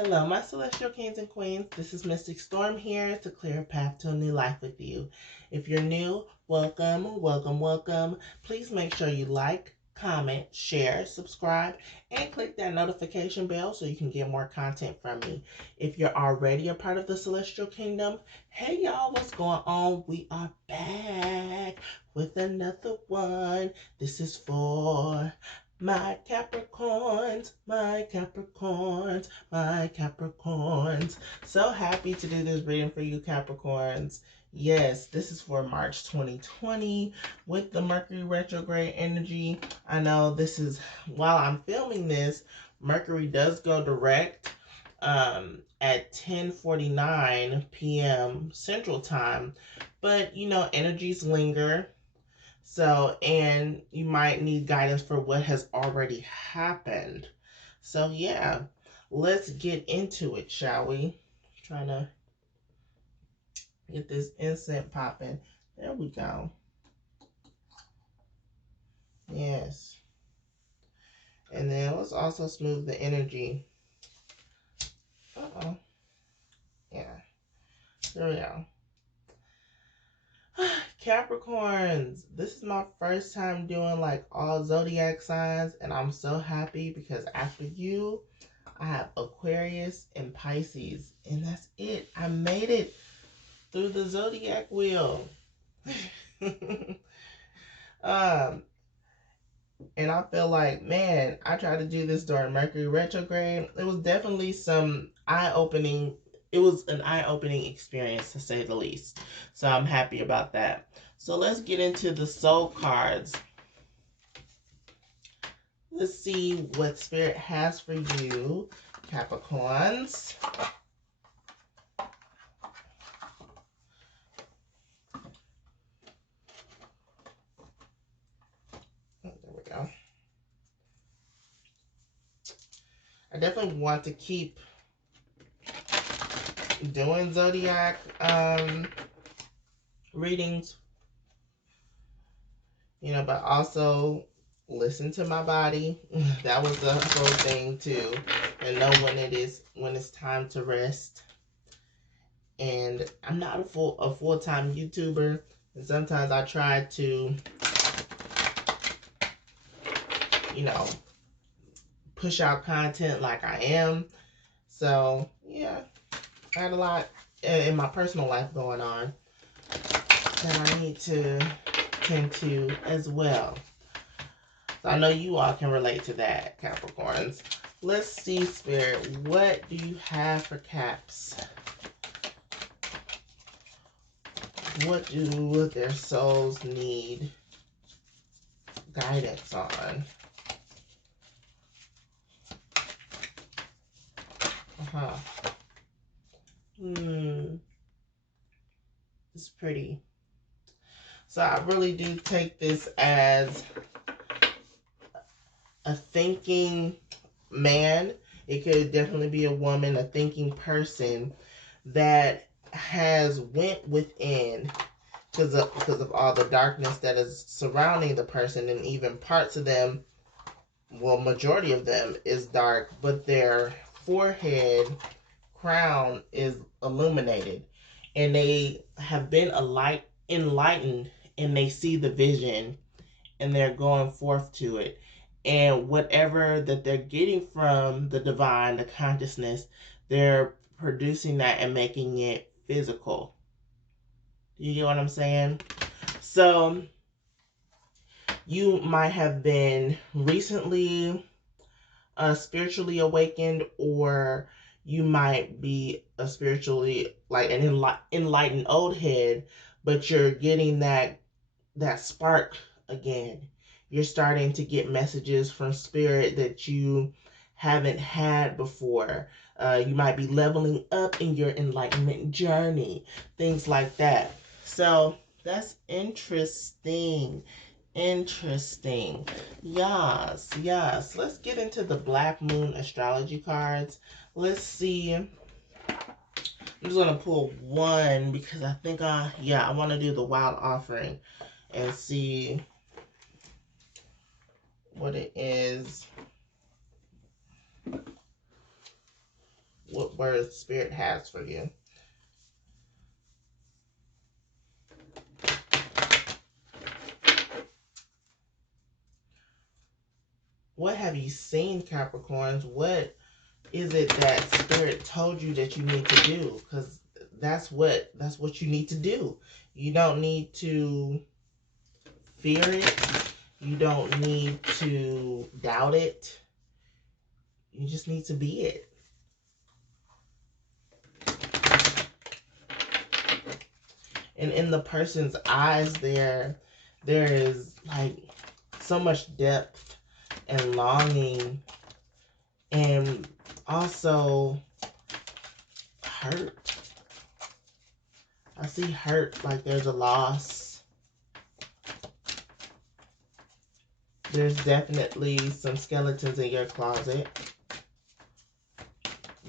Hello, my Celestial Kings and Queens. This is Mystic Storm here to clear a path to a new life with you. If you're new, welcome, welcome, welcome. Please make sure you like, comment, share, subscribe, and click that notification bell so you can get more content from me. If you're already a part of the Celestial Kingdom, hey y'all, what's going on? We are back with another one. This is for my Capricorns, my Capricorns, my Capricorns. So happy to do this reading for you, Capricorns. Yes, this is for March 2020 with the Mercury Retrograde energy. I know this is, while I'm filming this, Mercury does go direct at 10:49 p.m. Central Time. But, you know, energies linger. So, and you might need guidance for what has already happened. So, yeah, let's get into it, shall we? Trying to get this incense popping. There we go. Yes. And then let's also smooth the energy. Uh-oh. Yeah. There we go. Capricorns, this is my first time doing like all zodiac signs, and I'm so happy because after you, I have Aquarius and Pisces, and that's it. I made it through the zodiac wheel. And I feel like, man, I tried to do this during Mercury retrograde. It was definitely some eye-opening. It was an eye-opening experience, to say the least. So I'm happy about that. So let's get into the soul cards. Let's see what Spirit has for you, Capricorns. Oh, there we go. I definitely want to keep doing zodiac readings, you know, but also listen to my body. That was the whole thing too, and know when it's time to rest. And I'm not a full-time YouTuber, and sometimes I try to, you know, push out content like I am. So yeah, I had a lot in my personal life going on that I need to tend to as well. So I know you all can relate to that, Capricorns. Let's see, Spirit, what do you have for Caps? What do their souls need guidance on? It's pretty. So I really do take this as a thinking man. It could definitely be a woman, a thinking person that has went within because of all the darkness that is surrounding the person, and even parts of them, well, majority of them is dark, but their forehead crown is illuminated, and they have been enlightened, and they see the vision, and they're going forth to it. And whatever that they're getting from the divine, the consciousness, they're producing that and making it physical. You get what I'm saying? So you might have been recently spiritually awakened, or you might be a spiritually, like an enlightened old head, but you're getting that spark again. You're starting to get messages from Spirit that you haven't had before. You might be leveling up in your enlightenment journey, things like that. So that's interesting. Interesting. Yes, yes. Let's get into the Black Moon astrology cards. Let's see. I'm just going to pull one because I think I want to do the Wild Offering and see what it is. words Spirit has for you. What have you seen, Capricorns? What is it that Spirit told you that you need to do? Because that's what you need to do. You don't need to fear it. You don't need to doubt it. You just need to be it. And in the person's eyes there is like so much depth and longing, and also hurt. I see hurt, like there's a loss. There's definitely some skeletons in your closet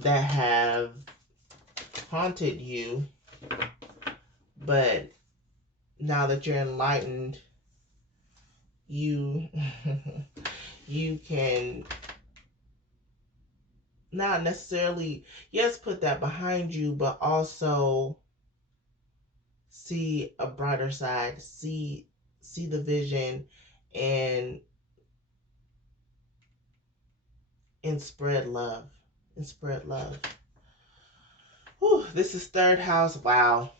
that have haunted you, but now that you're enlightened, you you can not necessarily, yes, put that behind you, but also see a brighter side, see the vision, and spread love. Whew, this is third house. Wow.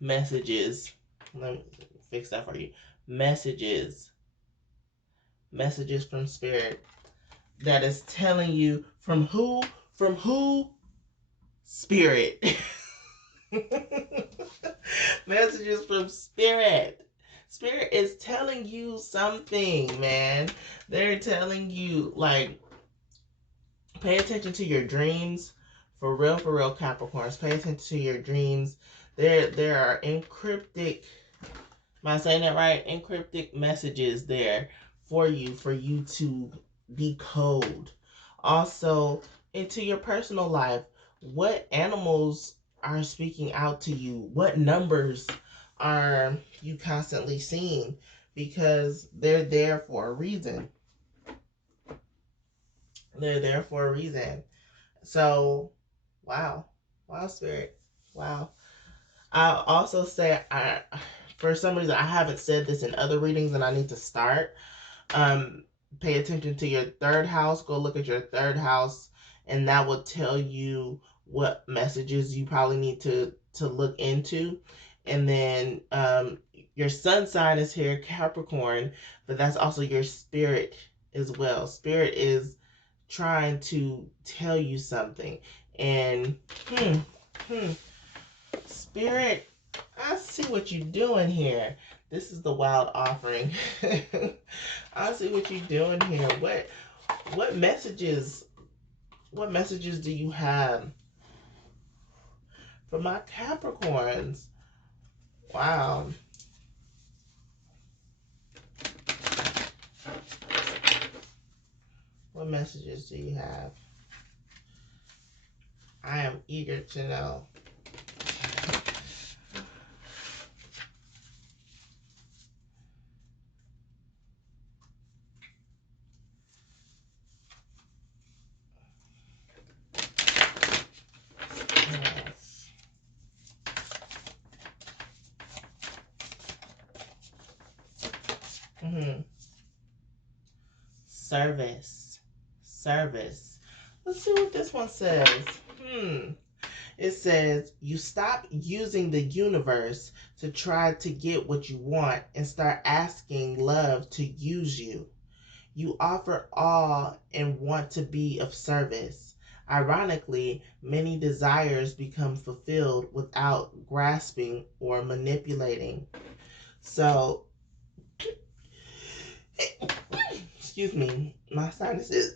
Messages. Let me fix that for you. Messages from Spirit that is telling you from who? Spirit. Messages from Spirit. Spirit is telling you something, man. They're telling you, like, pay attention to your dreams. For real, Capricorns. Pay attention to your dreams. There are encryptic, am I saying that right? Encryptic messages there for you to decode. Also, into your personal life, what animals are speaking out to you? What numbers are you constantly seeing? Because they're there for a reason. They're there for a reason. So, wow. Wow, Spirit. Wow. I'll also say, for some reason, I haven't said this in other readings and I need to start. Pay attention to your third house. Go look at your third house, and that will tell you what messages you probably need to look into. And then your sun sign is here, Capricorn, but that's also your spirit as well. Spirit is trying to tell you something. And Spirit, I see what you're doing here. This is the wild offering. I see what you're doing here. What messages do you have for my Capricorns? Wow. What messages do you have? I am eager to know. Service. Let's see what this one says. It says, you stop using the universe to try to get what you want and start asking love to use you. You offer all and want to be of service. Ironically, many desires become fulfilled without grasping or manipulating. So, excuse me, my sinuses.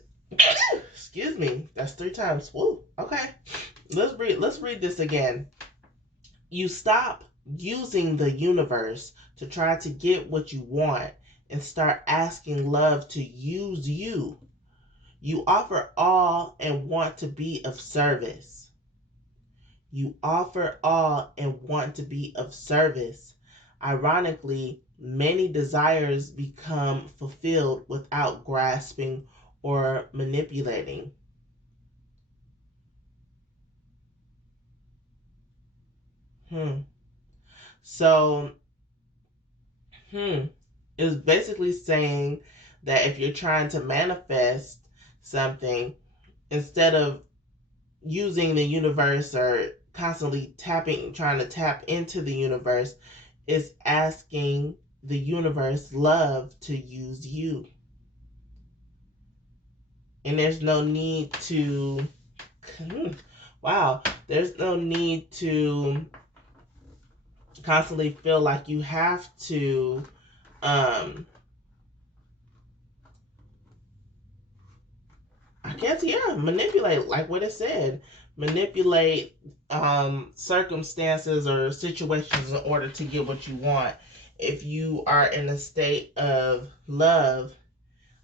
Excuse me, that's 3 times. Woo. Okay, let's read this again. You stop using the universe to try to get what you want and start asking love to use you. You offer all and want to be of service. You offer all and want to be of service. Ironically, many desires become fulfilled without grasping or manipulating. So, is basically saying that if you're trying to manifest something, instead of using the universe or constantly trying to tap into the universe, is asking the universe love to use you. And there's no need to, wow, there's no need to constantly feel like you have to, I guess, yeah, manipulate, like what it said, manipulate circumstances or situations in order to get what you want. If you are in a state of love,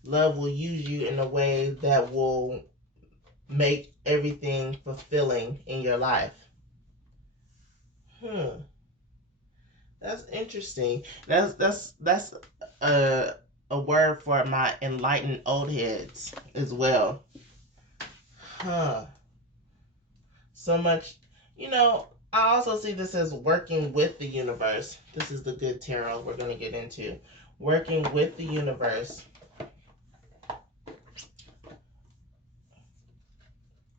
love will use you in a way that will make everything fulfilling in your life. That's interesting. That's a word for my enlightened old heads as well. So much, I also see this as working with the universe. This is the good tarot we're going to get into. Working with the universe.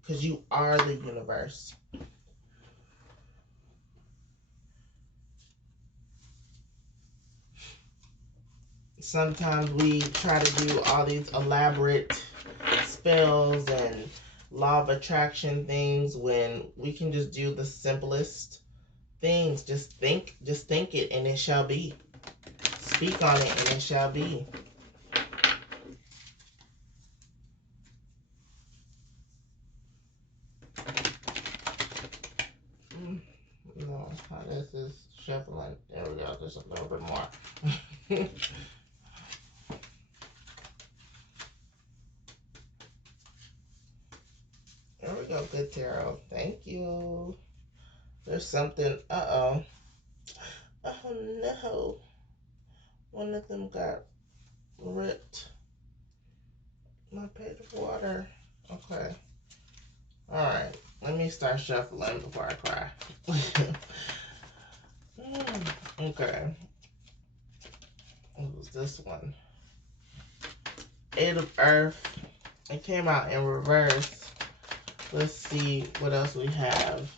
Because you are the universe. Sometimes we try to do all these elaborate spells and law of attraction things when we can just do the simplest things. Just think it and it shall be. Speak on it and it shall be. No, this is shuffling. There we go, just a little bit more. There we go, good tarot. Thank you. There's something. Uh-oh. Oh no. One of them got ripped. My page of water. Okay. Alright. Let me start shuffling before I cry. Okay. What was this one? Eight of Earth. It came out in reverse. Let's see what else we have.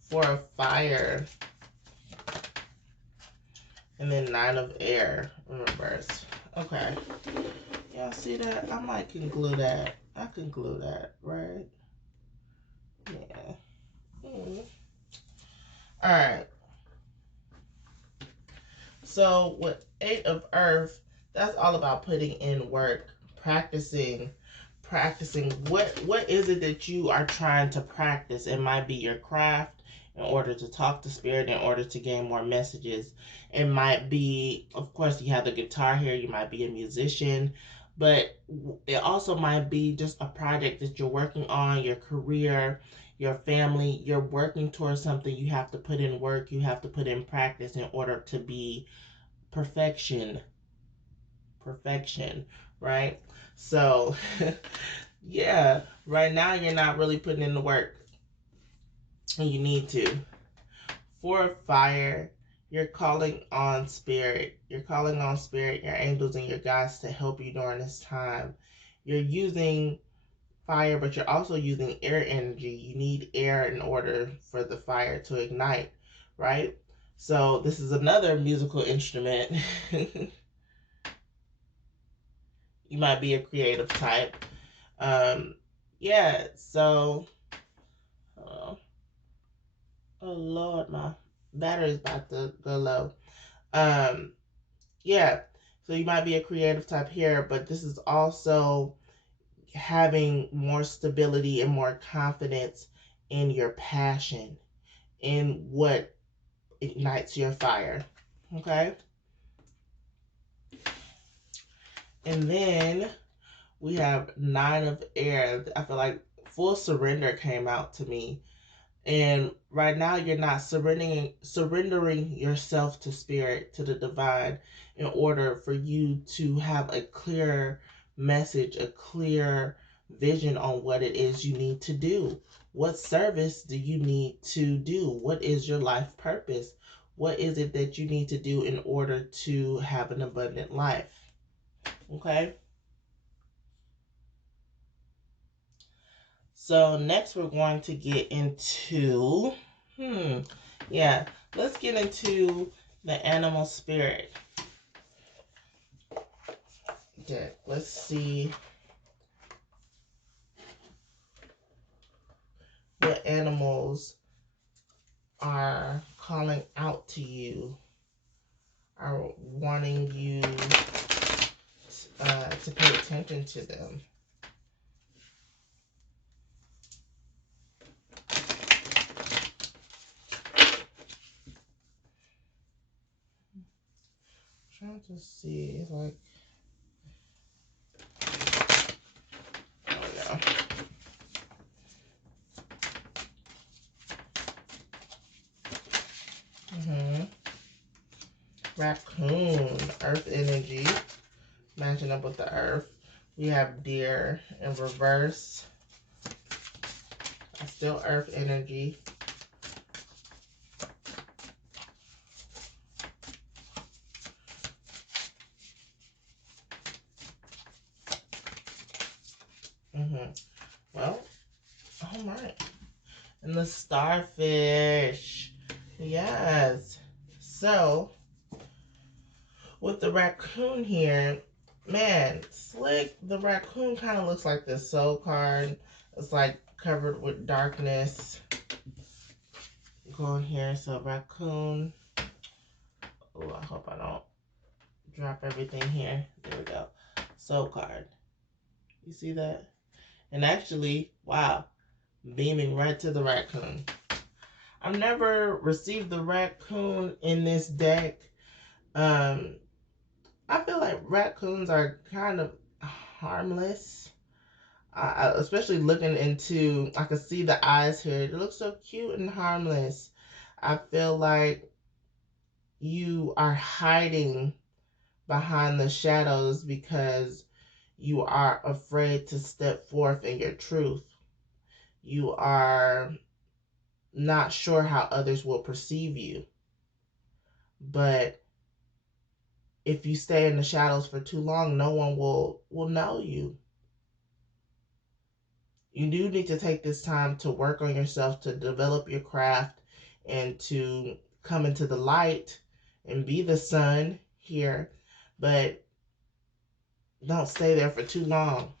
Four of Fire. And then Nine of Air in reverse. Okay. Y'all see that? I might can glue that. I can glue that, right? Yeah. Alright. So with Eight of Earth, that's all about putting in work, practicing. What is it that you are trying to practice? It might be your craft in order to talk to spirit, in order to gain more messages. It might be, of course, you have the guitar here, you might be a musician, but it also might be just a project that you're working on, your career, your family. You're working towards something. You have to put in work, you have to put in practice in order to be perfection, right? So yeah, right now you're not really putting in the work and you need to. Four of Fire, you're calling on spirit, your angels and your guides to help you during this time. You're using fire, but you're also using air energy. You need air in order for the fire to ignite, right? So this is another musical instrument. You might be a creative type. Yeah, so, oh Lord, my battery's about to go low. Yeah, so you might be a creative type here, but this is also having more stability and more confidence in your passion, in what ignites your fire. Okay? And then we have Nine of Air. I feel like full surrender came out to me. And right now you're not surrendering yourself to spirit, to the divine, in order for you to have a clear message, a clear vision on what it is you need to do. What service do you need to do? What is your life purpose? What is it that you need to do in order to have an abundant life? Okay. So next we're going to get into, let's get into the animal spirit. Okay, let's see what animals are calling out to you, are wanting you to pay attention to them. I'm trying to see, like, oh no. Raccoon, earth energy, matching up with the earth. We have deer in reverse, still earth energy. Well, all right. And the starfish. Yes. So, with the raccoon here, man, slick. The raccoon kind of looks like this soul card. It's like covered with darkness. Go in here. So, raccoon. Oh, I hope I don't drop everything here. There we go. Soul card. You see that? And actually, wow, beaming right to the raccoon. I've never received the raccoon in this deck. I feel like raccoons are kind of harmless. Especially looking into, I can see the eyes here. It looks so cute and harmless. I feel like you are hiding behind the shadows because you are afraid to step forth in your truth. You are not sure how others will perceive you. But if you stay in the shadows for too long, no one will know you. You do need to take this time to work on yourself, to develop your craft, and to come into the light and be the sun here. But don't stay there for too long.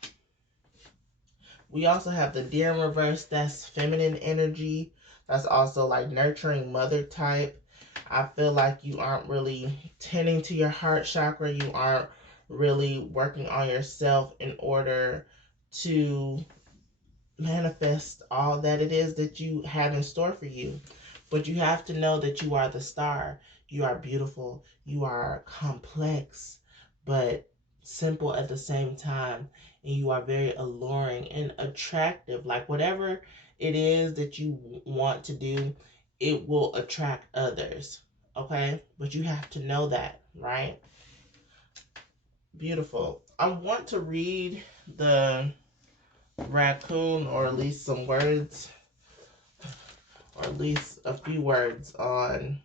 We also have the deer in reverse. That's feminine energy. That's also like nurturing mother type. I feel like you aren't really tending to your heart chakra. You aren't really working on yourself in order to manifest all that it is that you have in store for you. But you have to know that you are the star. You are beautiful. You are complex, but simple at the same time. And you are very alluring and attractive. Like whatever it is that you want to do, it will attract others. Okay? But you have to know that, right? Beautiful. I want to read the raccoon, or at least some words, or at least a few words on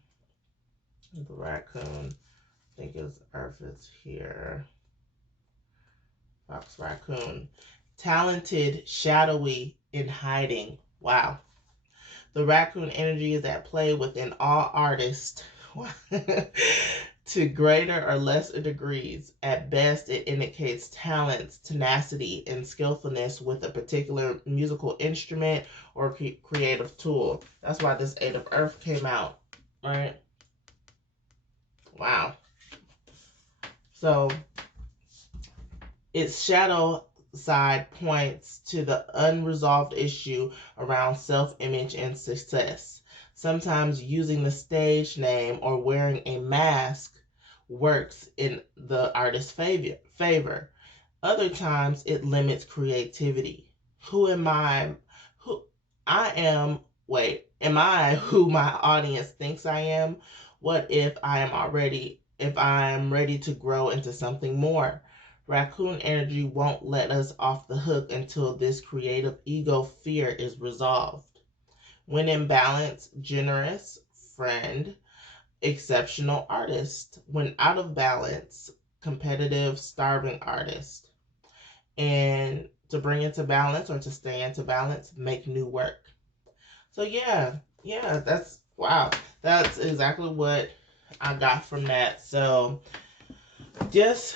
the raccoon. I think it's Earth is here. Fox raccoon. Talented, shadowy, in hiding. Wow. The raccoon energy is at play within all artists to greater or lesser degrees. At best, it indicates talents, tenacity, and skillfulness with a particular musical instrument or creative tool. That's why this Eight of Earth came out, right? Wow. So, its shadow side points to the unresolved issue around self-image and success. Sometimes using the stage name or wearing a mask works in the artist's favor. Other times it limits creativity. Who am I? Who I am? Wait, am I who my audience thinks I am? What if I am ready to grow into something more? Raccoon energy won't let us off the hook until this creative ego fear is resolved. When in balance, generous, friend, exceptional artist. When out of balance, competitive, starving artist. And to bring into balance or to stay into balance, make new work. So yeah, that's wow. That's exactly what I got from that. So just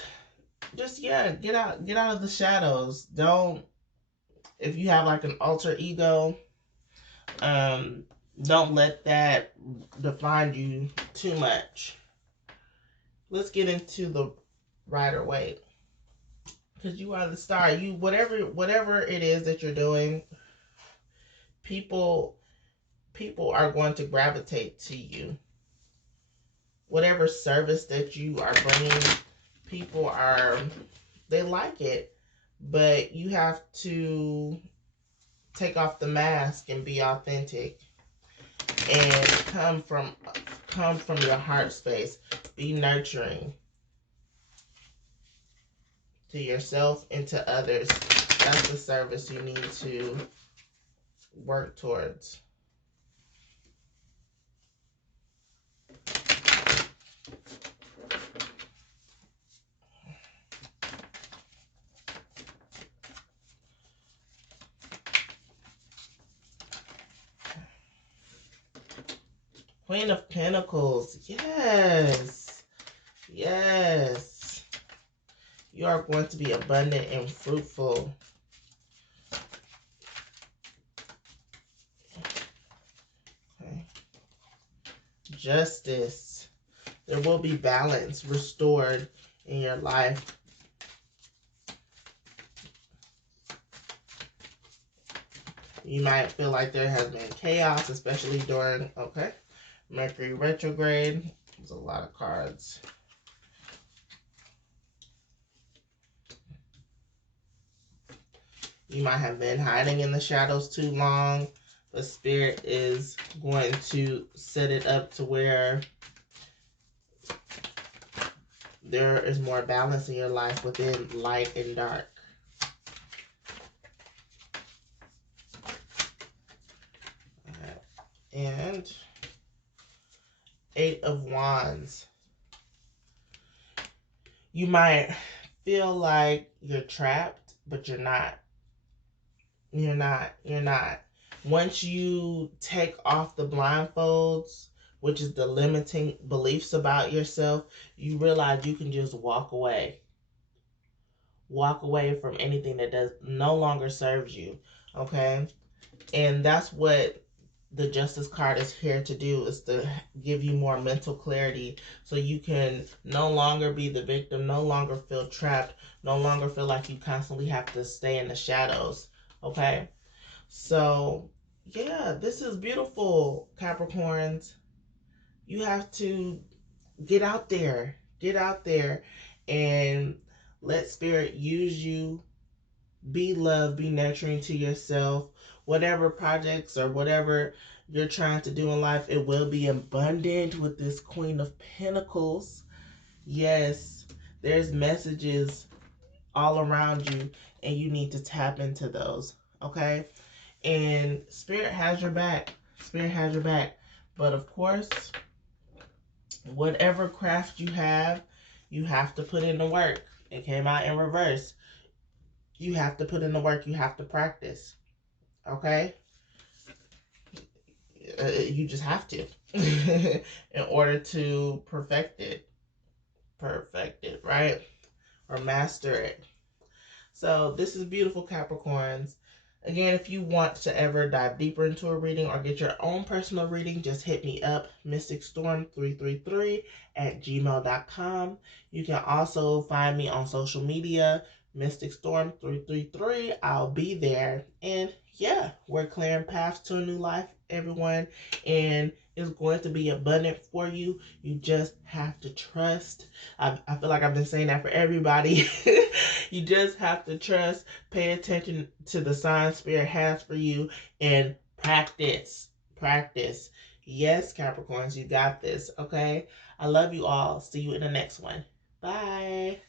yeah, get out of the shadows. Don't, if you have like an alter ego, um don't let that define you too much. Let's get into the Rider Waite, because you are the star. You, whatever it is that you're doing, people are going to gravitate to you. Whatever service that you are bringing, people are, they like it, but you have to take off the mask and be authentic and come from your heart space. Be nurturing to yourself and to others. That's the service you need to work towards. Queen of Pentacles. Yes. Yes. You are going to be abundant and fruitful. Okay. Justice. There will be balance restored in your life. You might feel like there has been chaos, especially during, okay, Mercury Retrograde. There's a lot of cards. You might have been hiding in the shadows too long, but Spirit is going to set it up to where there is more balance in your life within light and dark. Right. And Eight of Wands. You might feel like you're trapped, but you're not. You're not. Once you take off the blindfolds, which is the limiting beliefs about yourself, you realize you can just walk away. Walk away from anything that does no longer serves you. Okay? And that's what the Justice card is here to do, is to give you more mental clarity so you can no longer be the victim, no longer feel trapped, no longer feel like you constantly have to stay in the shadows. Okay? So, yeah, this is beautiful, Capricorns. You have to get out there. Get out there and let Spirit use you. Be love, be nurturing to yourself. Whatever projects or whatever you're trying to do in life, it will be abundant with this Queen of Pentacles. Yes, there's messages all around you, and you need to tap into those. Okay? And Spirit has your back. Spirit has your back. But of course, whatever craft you have to put in the work. It came out in reverse. You have to put in the work. You have to practice. Okay? You just have to. In order to perfect it. Perfect it, right? Or master it. So this is beautiful, Capricorns. Again, if you want to ever dive deeper into a reading or get your own personal reading, just hit me up, mysticstorm333@gmail.com. You can also find me on social media, mysticstorm333. I'll be there. And yeah, we're clearing paths to a new life, everyone. And it's going to be abundant for you. You just have to trust. I feel like I've been saying that for everybody. You just have to trust, pay attention to the signs Spirit has for you, and practice. Practice. Yes, Capricorns, you got this, okay? I love you all. See you in the next one. Bye.